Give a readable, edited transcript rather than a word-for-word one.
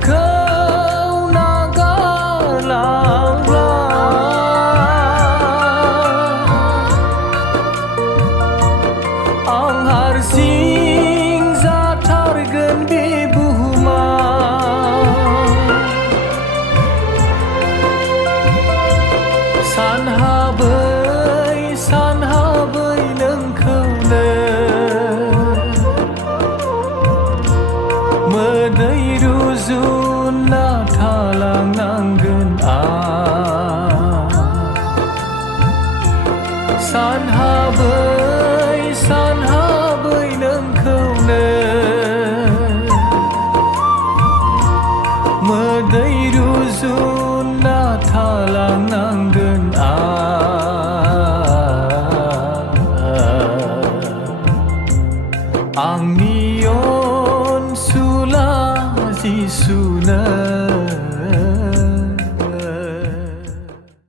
kau nagarlang ang harsing zatargen di buhuma san habai nengkau le medai ruzun na thalang nanggen san habai nengkau le medai ruzun na thalang nanggen ang niyon sula si suna